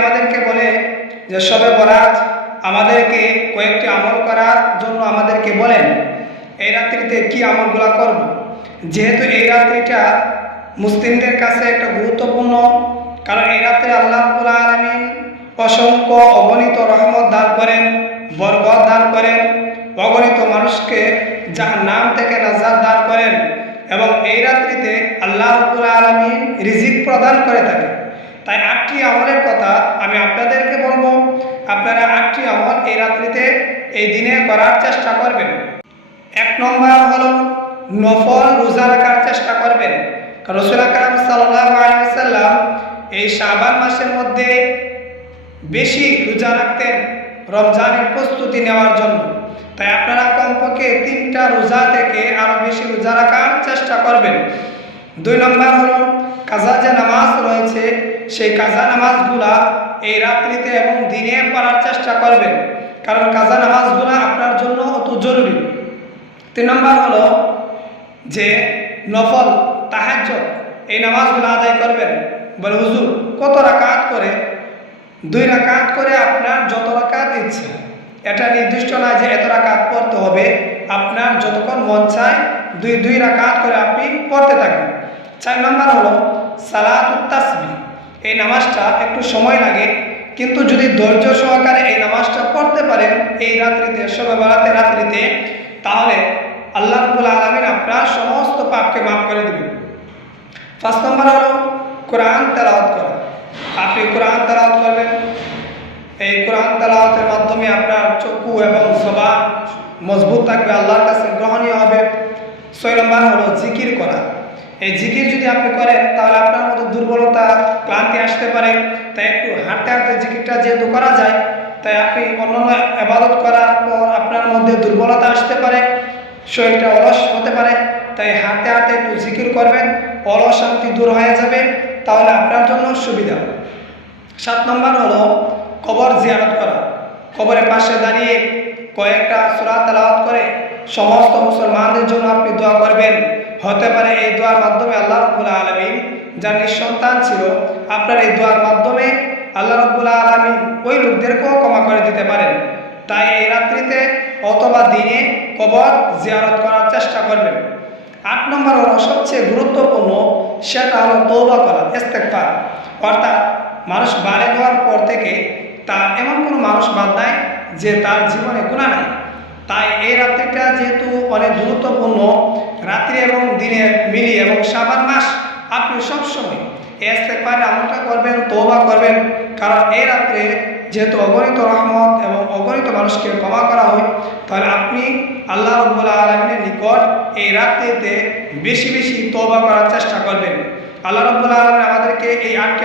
আমাদেরকে বলে যে শবে বরাত আমাদেরকে কয়েকটি আমল করার জন্য আমাদেরকে বলেন এই রাত্রিতে কি আমলগুলো করব। যেহেতু এই রাত্রিটা মুসলিমদের কাছে একটা গুরুত্বপূর্ণ, কারণ এই রাত্রে আল্লাহ রাব্বুল আলামিন অসংখ্য অগণিত রহমত দান করেন, বরকত দান করেন, অগণিত মানুষকে জাহান্নাম থেকে নাজাত দান করেন এবং এই রাত্রিতে আল্লাহ রাব্বুল আলামিন রিজিক প্রদান করে থাকেন। তাই 8টি আমলের কথা আমি আপনাদেরকে বলবো, আপনারা 8টি আমল এই রাত্রিতে এই দিনে করার চেষ্টা করবেন। 1 নম্বর হলো নফল রোজা রাখার চেষ্টা করবেন। রাসূল আকরাম সাল্লাল্লাহু আলাইহি ওয়াসাল্লাম এই শাবান মাসের মধ্যে বেশি রোজা রাখতেন রমজানের প্রস্তুতি নেওয়ার জন্য। তাই আপনারা কমপক্ষে 3টা রোজা থেকে আরও বেশি রোজা রাখার চেষ্টা করবেন। 2 নম্বর হলো কাজা যে নামাজ রয়েছে সেই কাজা নামাজগুলা এই রাত্রিতে এবং দিনে পড়ার চেষ্টা করবেন, কারণ কাজা নামাজগুলা আপনার জন্য অত জরুরি। 3 নম্বর হলো যে নফল তাহাজ্জুদ এই নামাজগুলো আদায় করবেন। বলে হুজুর কত রাকাত করে? 2 রাকাত করে, আপনার যত রাকাত ইচ্ছা, এটা নির্দিষ্ট না যে এত রাকাত পড়তে হবে, আপনার যতক্ষণ মন চায় 2 রাকাত করে আপনি পড়তে থাকবেন। 4 নম্বর হলো সালাতুত তাসবিহ। এই নামাজটা একটু সময় লাগে, কিন্তু যদি ধৈর্য সহকারে এই নামাজটা পড়তে পারেন এই রাত্রিতে, শবে বরাতের রাত্রিতে, তাহলে আল্লাহ রাব্বুল আলামিন আপনার সমস্ত পাপকে মাফ করে দেবেন। 5 নম্বর হলো কোরআন তেলাওয়াত করা। আপনি কোরআন তেলাওয়াত করবেন, এই কোরআন তেলাওয়াতের মাধ্যমে আপনার চক্ষু এবং জবান মজবুত থাকবে, আল্লাহর কাছে গ্রহণীয় হবে। 6 নম্বর হলো জিকির করা। এই জিকির যদি আপনি করেন তাহলে আপনার মধ্যে দুর্বলতা, ক্লান্তি আসতে পারে, তাই একটু হাঁটতে হাঁটতে জিকিরটা যেহেতু করা যায়, তাই আপনি অন্যান্য ইবাদত করার পর আপনার মধ্যে দুর্বলতা আসতে পারে, শরীরটা অলস হতে পারে, তাই হাঁটতে হাঁটতে একটু জিকির করবেন, অলসান্তি দূর হয়ে যাবে, তাহলে আপনার জন্য সুবিধা। 7 নম্বর হলো কবর জিয়ারত করা। কবরের পাশে দাঁড়িয়ে কয়েকটা সূরা তেলাওয়াত করে সমস্ত মুসলমানদের জন্য আপনি দোয়া করবেন। হতে পারে এই দোয়ার মাধ্যমে আল্লাহ রাব্বুল আলামিন যার নিঃসন্তান ছিল, আপনার এই দোয়ার মাধ্যমে আল্লাহ রাব্বুল আলামিন ওই লোকদেরকেও ক্ষমা করে দিতে পারেন। তাই এই রাত্রিতে অথবা দিনে কবর জিয়ারত করার চেষ্টা করবেন। 8 নম্বর হলো সবচেয়ে গুরুত্বপূর্ণ, সেটা হলো তওবা করা, ইস্তেগফার। অর্থাৎ মানুষ বালেগ হওয়ার পর থেকে তার এমন কোনো মানুষ বাদ নাই যে তার জীবনে গুনাহ নাই। তাই এই রাত্রিটা যেহেতু অনেক গুরুত্বপূর্ণ রাত্রি এবং দিনে মিলিয়ে, এবং শাবান মাস আপনি সবসময় ইস্তেগফারের আমলটা করবেন, তওবা করবেন, কারণ এই রাত্রে যেহেতু অগণিত রহমত এবং অগণিত মানুষকে ক্ষমা করা হয়, তাহলে আপনি আল্লাহ রাব্বুল আলামিনের নিকট এই রাত্রিতে বেশি বেশি তওবা করার চেষ্টা করবেন। আল্লাহ রাব্বুল আলামিন আমাদেরকে এই 8টি